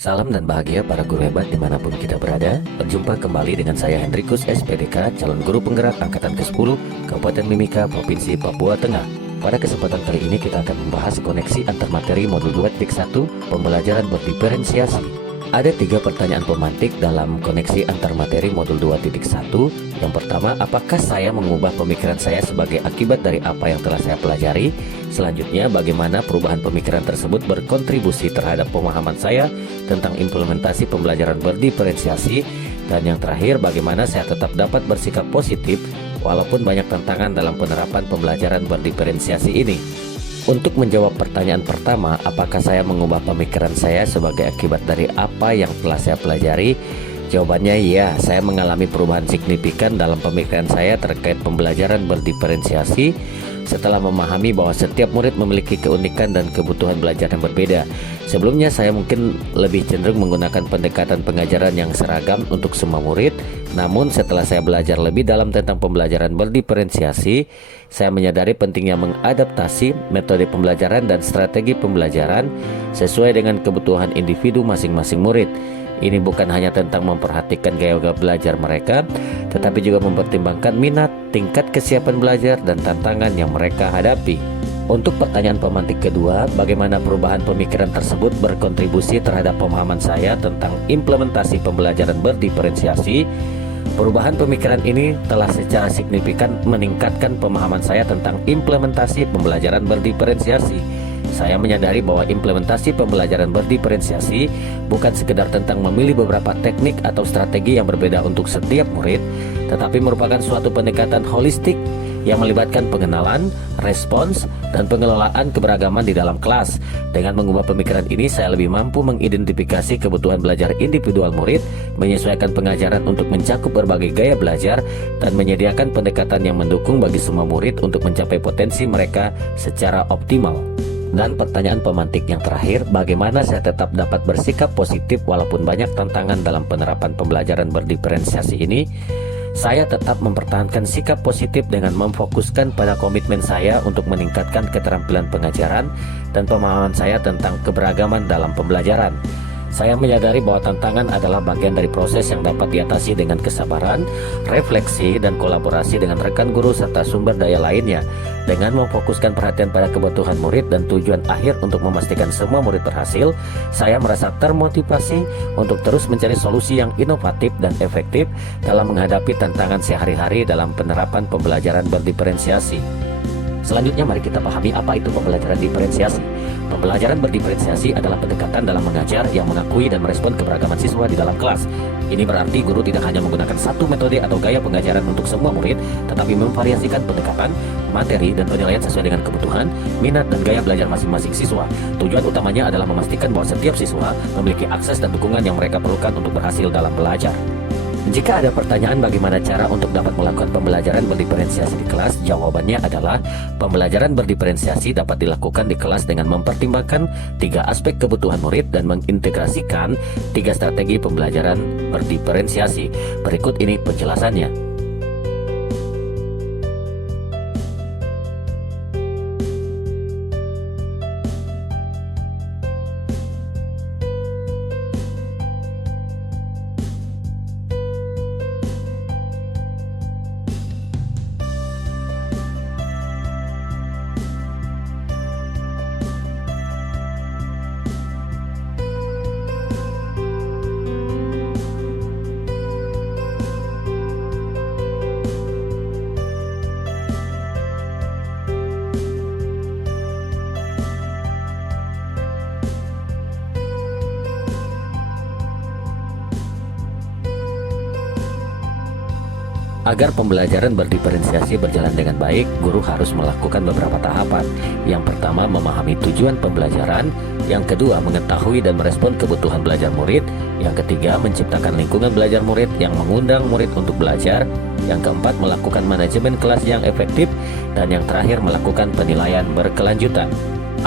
Salam dan bahagia para guru hebat dimanapun kita berada. Berjumpa kembali dengan saya Hendrikus SPDK, calon guru penggerak angkatan ke-10 Kabupaten Mimika, Provinsi Papua Tengah. Pada kesempatan kali ini kita akan membahas koneksi antar materi modul 2.1 pembelajaran berdiferensiasi. Ada 3 pertanyaan pemantik dalam koneksi antar materi modul 2.1. Yang pertama, apakah saya mengubah pemikiran saya sebagai akibat dari apa yang telah saya pelajari? Selanjutnya, bagaimana perubahan pemikiran tersebut berkontribusi terhadap pemahaman saya tentang implementasi pembelajaran berdiferensiasi? Dan yang terakhir, bagaimana saya tetap dapat bersikap positif walaupun banyak tantangan dalam penerapan pembelajaran berdiferensiasi ini? Untuk menjawab pertanyaan pertama, apakah saya mengubah pemikiran saya sebagai akibat dari apa yang telah saya pelajari? Jawabannya ya, saya mengalami perubahan signifikan dalam pemikiran saya terkait pembelajaran berdiferensiasi setelah memahami bahwa setiap murid memiliki keunikan dan kebutuhan belajar yang berbeda. Sebelumnya saya mungkin lebih cenderung menggunakan pendekatan pengajaran yang seragam untuk semua murid. Namun setelah saya belajar lebih dalam tentang pembelajaran berdiferensiasi, saya menyadari pentingnya mengadaptasi metode pembelajaran dan strategi pembelajaran sesuai dengan kebutuhan individu masing-masing murid. Ini bukan hanya tentang memperhatikan gaya belajar mereka, tetapi juga mempertimbangkan minat, tingkat kesiapan belajar, dan tantangan yang mereka hadapi. Untuk pertanyaan pemantik kedua, bagaimana perubahan pemikiran tersebut berkontribusi terhadap pemahaman saya tentang implementasi pembelajaran berdiferensiasi? Perubahan pemikiran ini telah secara signifikan meningkatkan pemahaman saya tentang implementasi pembelajaran berdiferensiasi. Saya menyadari bahwa implementasi pembelajaran berdiferensiasi bukan sekedar tentang memilih beberapa teknik atau strategi yang berbeda untuk setiap murid, tetapi merupakan suatu pendekatan holistik yang melibatkan pengenalan, respons, dan pengelolaan keberagaman di dalam kelas. Dengan mengubah pemikiran ini, saya lebih mampu mengidentifikasi kebutuhan belajar individual murid, menyesuaikan pengajaran untuk mencakup berbagai gaya belajar, dan menyediakan pendekatan yang mendukung bagi semua murid untuk mencapai potensi mereka secara optimal. Dan pertanyaan pemantik yang terakhir, bagaimana saya tetap dapat bersikap positif walaupun banyak tantangan dalam penerapan pembelajaran berdiferensiasi ini? Saya tetap mempertahankan sikap positif dengan memfokuskan pada komitmen saya untuk meningkatkan keterampilan pengajaran dan pemahaman saya tentang keberagaman dalam pembelajaran. Saya menyadari bahwa tantangan adalah bagian dari proses yang dapat diatasi dengan kesabaran, refleksi, dan kolaborasi dengan rekan guru serta sumber daya lainnya. Dengan memfokuskan perhatian pada kebutuhan murid dan tujuan akhir untuk memastikan semua murid berhasil, saya merasa termotivasi untuk terus mencari solusi yang inovatif dan efektif dalam menghadapi tantangan sehari-hari dalam penerapan pembelajaran berdiferensiasi. Selanjutnya mari kita pahami apa itu pembelajaran diferensiasi. Pembelajaran berdiferensiasi adalah pendekatan dalam mengajar yang mengakui dan merespon keberagaman siswa di dalam kelas. Ini berarti guru tidak hanya menggunakan satu metode atau gaya pengajaran untuk semua murid, tetapi memvariasikan pendekatan, materi, dan penilaian sesuai dengan kebutuhan, minat, dan gaya belajar masing-masing siswa. Tujuan utamanya adalah memastikan bahwa setiap siswa memiliki akses dan dukungan yang mereka perlukan untuk berhasil dalam belajar. Jika ada pertanyaan bagaimana cara untuk dapat melakukan pembelajaran berdiferensiasi di kelas, jawabannya adalah pembelajaran berdiferensiasi dapat dilakukan di kelas dengan mempertimbangkan 3 aspek kebutuhan murid dan mengintegrasikan 3 strategi pembelajaran berdiferensiasi. Berikut ini penjelasannya. Agar pembelajaran berdiferensiasi berjalan dengan baik, guru harus melakukan beberapa tahapan. Yang pertama, memahami tujuan pembelajaran. Yang kedua, mengetahui dan merespon kebutuhan belajar murid. Yang ketiga, menciptakan lingkungan belajar murid yang mengundang murid untuk belajar. Yang keempat, melakukan manajemen kelas yang efektif. Dan yang terakhir, melakukan penilaian berkelanjutan.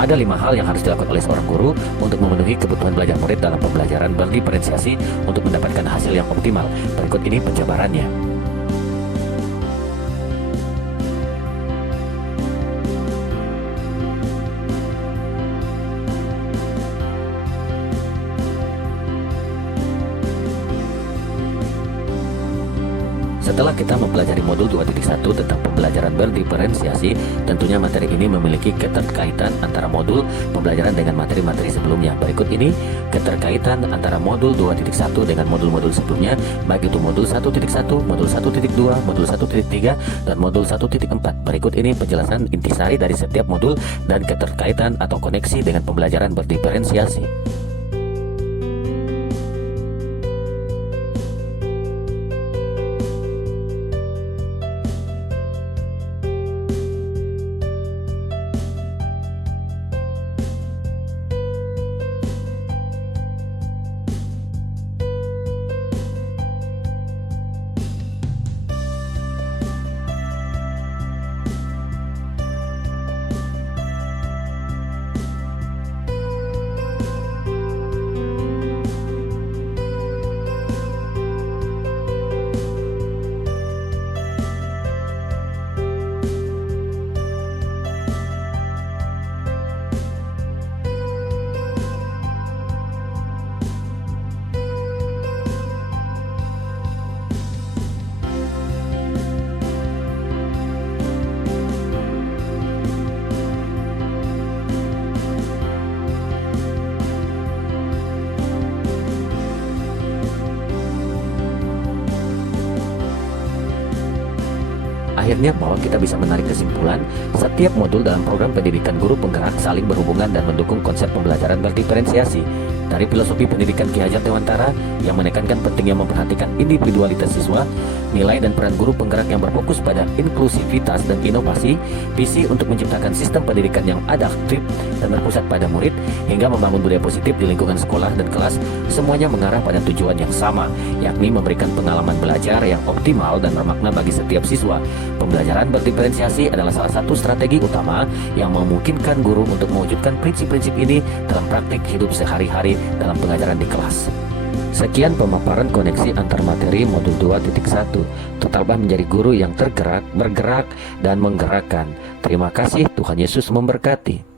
Ada 5 hal yang harus dilakukan oleh seorang guru untuk memenuhi kebutuhan belajar murid dalam pembelajaran berdiferensiasi untuk mendapatkan hasil yang optimal. Berikut ini penjabarannya. Setelah kita mempelajari modul 2.1 tentang pembelajaran berdiferensiasi, tentunya materi ini memiliki keterkaitan antara modul pembelajaran dengan materi-materi sebelumnya. Berikut ini keterkaitan antara modul 2.1 dengan modul-modul sebelumnya, baik itu modul 1.1, modul 1.2, modul 1.3, dan modul 1.4. Berikut ini penjelasan intisari dari setiap modul dan keterkaitan atau koneksi dengan pembelajaran berdiferensiasi. Akhirnya bahwa kita bisa menarik kesimpulan, setiap modul dalam program pendidikan guru penggerak saling berhubungan dan mendukung konsep pembelajaran berdiferensiasi. Dari filosofi pendidikan Ki Hajar Dewantara yang menekankan pentingnya memperhatikan individualitas siswa, nilai dan peran guru penggerak yang berfokus pada inklusivitas dan inovasi, visi untuk menciptakan sistem pendidikan yang adaptif dan berpusat pada murid, hingga membangun budaya positif di lingkungan sekolah dan kelas, semuanya mengarah pada tujuan yang sama, yakni memberikan pengalaman belajar yang optimal dan bermakna bagi setiap siswa. Pembelajaran berdiferensiasi adalah salah satu strategi utama yang memungkinkan guru untuk mewujudkan prinsip-prinsip ini dalam praktik hidup sehari-hari dalam pengajaran di kelas. Sekian pemaparan koneksi antar materi modul 2.1. Totalbah menjadi guru yang tergerak, bergerak, dan menggerakkan. Terima kasih, Tuhan Yesus memberkati.